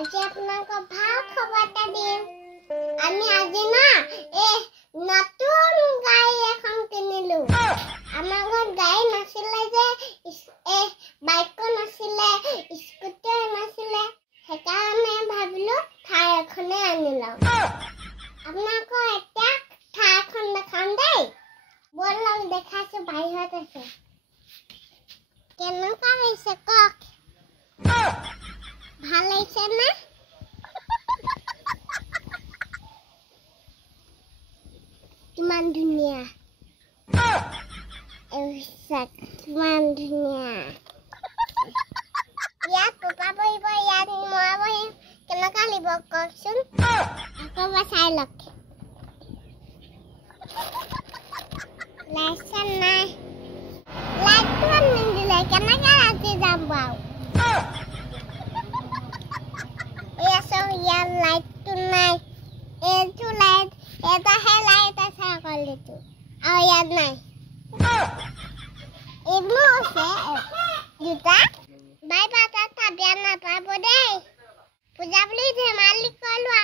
আজি আপোনালোকক ভাল খবৰ এটা দিম। আমি আজি না নতুন গাড়ী এখন কিনিলো। আমাৰ ঘৰত গাড়ী নাছিলে যে, বাইকো নাছিলে, স্কুটাৰ নাছিলে, সেইকাৰণে ভাবিলো থাৰ এখনে আনি লওঁ। আপোনালোকক এতিয়া থাৰ এখন দেখাম দেই। বলক দেখাইছো, বাহিৰত আছে। কেনেকুৱা লাগিছে কওক? ভাল লাগিছে না? কিমান ধুনীয়া, কিমান ধুনীয়া। ইয়াত পাপা বহিব, ইয়াত মই বহিম। কেনেকুৱা লাগিব কওকচোন? আকৌ চাই লওক। লাইট নাই, লাইটটো নিদিলে কেনেকৈ ৰাতি যাম বাৰু? ইয়াৰ লাইটটো নাই, এইটো লাইট, এটাহে লাইট আছে অকল এইটো, আৰু ইয়াত নাই। এইবোৰ আছে দুটা। বাই বাই, তাত বিয়া নাপাব দেই। পূজা বুলি ধেমালি কৰিলো।